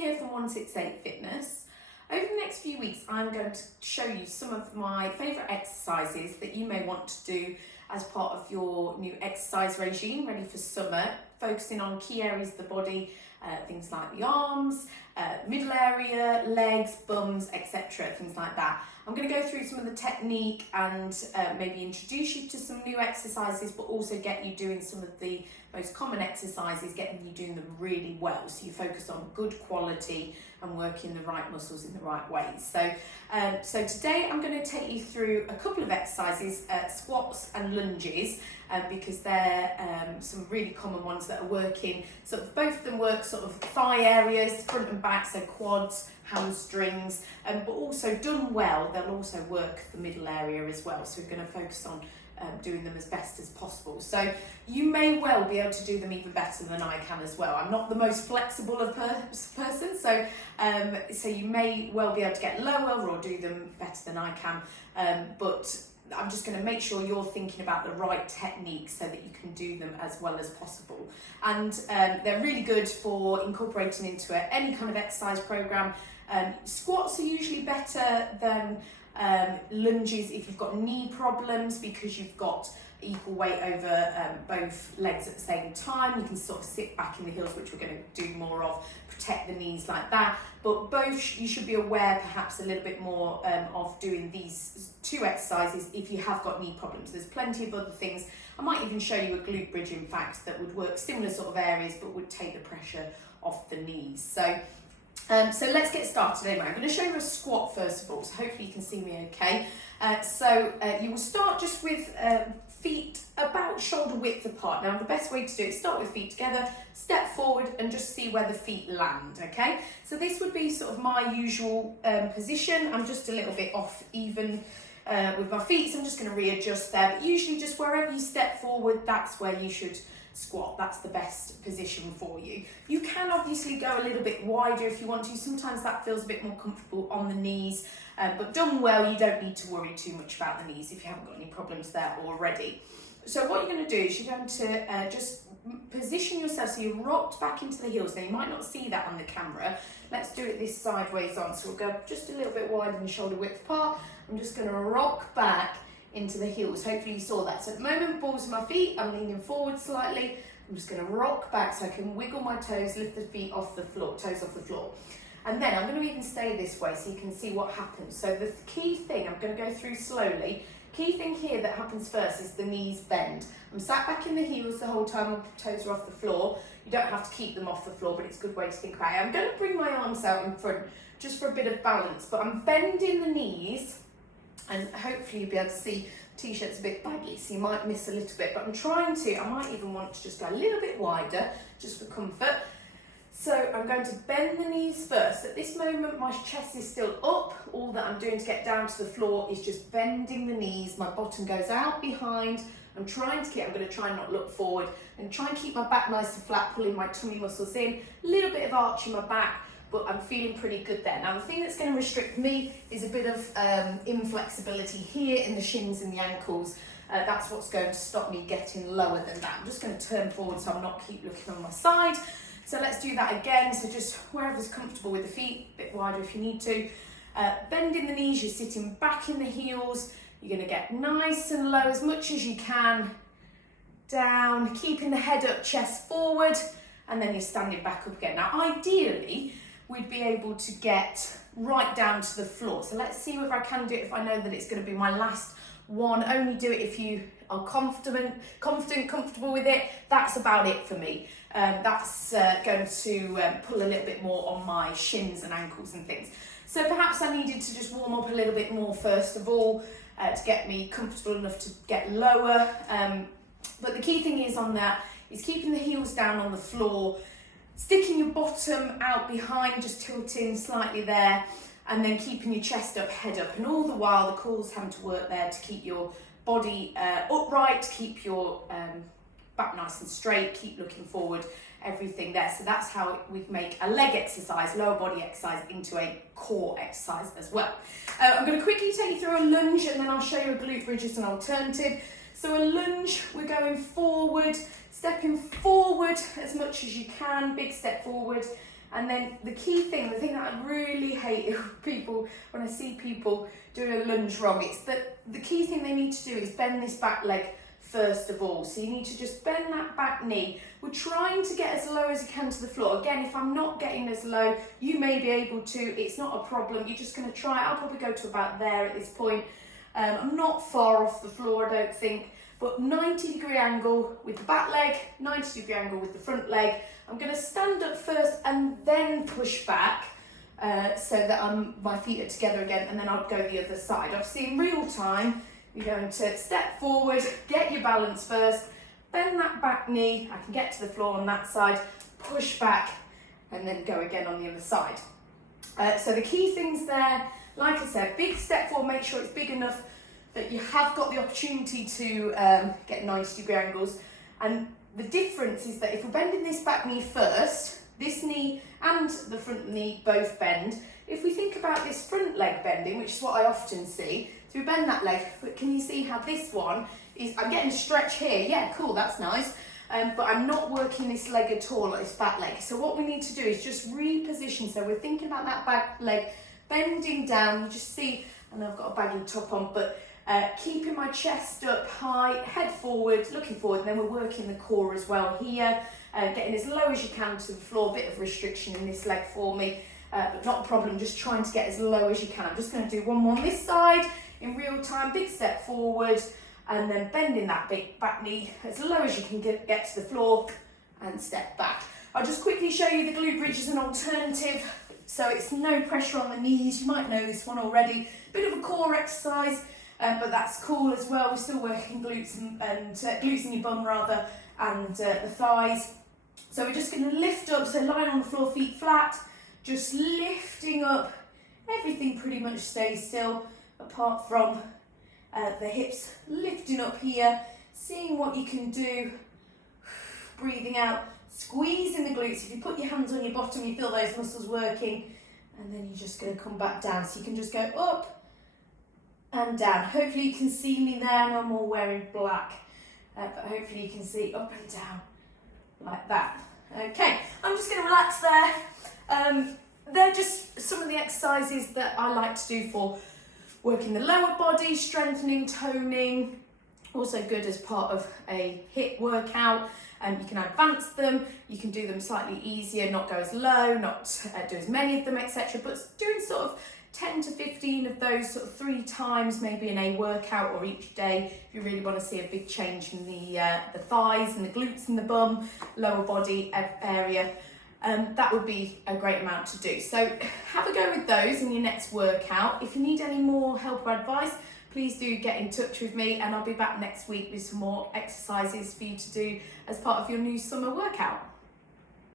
here from 168 Fitness. Over the next few weeks, I'm going to show you some of my favourite exercises that you may want to do as part of your new exercise regime, ready for summer, focusing on key areas of the body, things like the arms, middle area, legs, bums, etc., things like that. I'm going to go through some of the technique and maybe introduce you to some new exercises, but also get you doing some of the most common exercises, getting you doing them really well, so you focus on good quality and working the right muscles in the right ways. So today I'm going to take you through a couple of exercises, squats and lunges, because they're some really common ones that are working. So both of them work sort of thigh areas, front and back, so quads, hamstrings, but also done well, they'll also work the middle area as well. So we're going to focus on doing them as best as possible. So you may well be able to do them even better than I can as well. I'm not the most flexible of person, so you may well be able to get lower or do them better than I can, but I'm just going to make sure you're thinking about the right techniques so that you can do them as well as possible. And they're really good for incorporating into any kind of exercise program. Squats are usually better than lunges if you've got knee problems, because you've got equal weight over both legs at the same time. You can sort of sit back in the heels, which we're going to do more of, protect the knees like that. But both, you should be aware perhaps a little bit more of doing these two exercises if you have got knee problems. There's plenty of other things. I might even show you a glute bridge, in fact, that would work similar sort of areas but would take the pressure off the knees. So let's get started anyway. I'm going to show you a squat first of all, so hopefully you can see me okay. You will start just with feet about shoulder width apart. Now the best way to do it is start with feet together, step forward and just see where the feet land, okay? So this would be sort of my usual position. I'm just a little bit off even with my feet, so I'm just going to readjust there. But usually just wherever you step forward, that's where you should squat. That's the best position for you. You can obviously go a little bit wider if you want to. Sometimes that feels a bit more comfortable on the knees, but done well, you don't need to worry too much about the knees if you haven't got any problems there already. So what you're going to do is you're going to just position yourself so you're rocked back into the heels. Now you might not see that on the camera. Let's do it this sideways on. So we'll go just a little bit wider than shoulder width apart. I'm just going to rock back into the heels. Hopefully you saw that. So at the moment, balls of my feet, I'm leaning forward slightly. I'm just going to rock back so I can wiggle my toes, lift the feet off the floor, toes off the floor. And then I'm going to even stay this way so you can see what happens. So the key thing, I'm going to go through slowly. Key thing here that happens first is the knees bend. I'm sat back in the heels the whole time, my toes are off the floor. You don't have to keep them off the floor, but it's a good way to think about it. I'm going to bring my arms out in front just for a bit of balance, but I'm bending the knees, and hopefully you'll be able to see t-shirt's a bit baggy, so you might miss a little bit, but I'm trying to, I might even want to just go a little bit wider, just for comfort. So I'm going to bend the knees first. At this moment, my chest is still up. All that I'm doing to get down to the floor is just bending the knees. My bottom goes out behind. I'm going to try and not look forward, and try and keep my back nice and flat, pulling my tummy muscles in, a little bit of arch in my back, but I'm feeling pretty good there. Now the thing that's going to restrict me is a bit of inflexibility here in the shins and the ankles. That's what's going to stop me getting lower than that. I'm just going to turn forward so I'm not keep looking on my side. So let's do that again. So just wherever's comfortable with the feet, a bit wider if you need to. Bending the knees, you're sitting back in the heels. You're going to get nice and low as much as you can. Down, keeping the head up, chest forward, and then you're standing back up again. Now ideally, we'd be able to get right down to the floor. So let's see whether I can do it if I know that it's going to be my last one. Only do it if you are comfortable with it. That's about it for me. That's going to pull a little bit more on my shins and ankles and things. So perhaps I needed to just warm up a little bit more first of all to get me comfortable enough to get lower. But the key thing is on that is keeping the heels down on the floor, sticking your bottom out behind, just tilting slightly there, and then keeping your chest up, head up. And all the while, the core's having to work there to keep your body upright, keep your back nice and straight, keep looking forward, everything there. So that's how we make a leg exercise, lower body exercise, into a core exercise as well. I'm going to quickly take you through a lunge, and then I'll show you a glute bridge as an alternative. So a lunge, we're going forward, stepping forward as much as you can, big step forward, And then the key thing, the thing that I really hate when I see people doing a lunge wrong, it's that the key thing they need to do is bend this back leg first of all. So you need to just bend that back knee. We're trying to get as low as you can to the floor. Again, if I'm not getting as low, you may be able to. It's not a problem. You're just going to try. I'll probably go to about there at this point. I'm not far off the floor, I don't think. But 90-degree angle with the back leg, 90-degree angle with the front leg. I'm going to stand up first and then push back so that my feet are together again, and then I'll go the other side. Obviously, in real time, you're going to step forward, get your balance first, bend that back knee. I can get to the floor on that side, push back, and then go again on the other side. So the key things there, like I said, big step forward, make sure it's big enough that you have got the opportunity to get 90-degree angles. And the difference is that if we're bending this back knee first, this knee and the front knee both bend. If we think about this front leg bending, which is what I often see, so we bend that leg, but can you see how this one is, I'm getting a stretch here, yeah, cool, that's nice, but I'm not working this leg at all, like this back leg. So what we need to do is just reposition, so we're thinking about that back leg bending down, you just see, and I've got a baggy top on, but keeping my chest up high, head forward, looking forward, and then we're working the core as well here, getting as low as you can to the floor, bit of restriction in this leg for me, but not a problem, just trying to get as low as you can. I'm just going to do one more on this side in real time, big step forward, and then bending that big back knee as low as you can get to the floor, and step back. I'll just quickly show you the glute bridge as an alternative, so it's no pressure on the knees. You might know this one already, bit of a core exercise, but that's cool as well. We're still working glutes and glutes in your bum rather, and the thighs. So we're just going to lift up, so lying on the floor, feet flat, just lifting up. Everything pretty much stays still, apart from the hips lifting up here, seeing what you can do, breathing out, squeezing the glutes. If you put your hands on your bottom, you feel those muscles working, and then you're just going to come back down. So you can just go up and down. Hopefully you can see me there. I know I'm all wearing black, but hopefully you can see up and down like that. Okay, I'm just going to relax there. They're just some of the exercises that I like to do for working the lower body, strengthening, toning, also good as part of a HIIT workout. You can advance them, you can do them slightly easier, not go as low, not do as many of them, etc. But doing sort of 10 to 15 of those sort of 3 times maybe in a workout or each day if you really want to see a big change in the thighs and the glutes and the bum, lower body area. That would be a great amount to do. So have a go with those in your next workout. If you need any more help or advice, please do get in touch with me, and I'll be back next week with some more exercises for you to do as part of your new summer workout.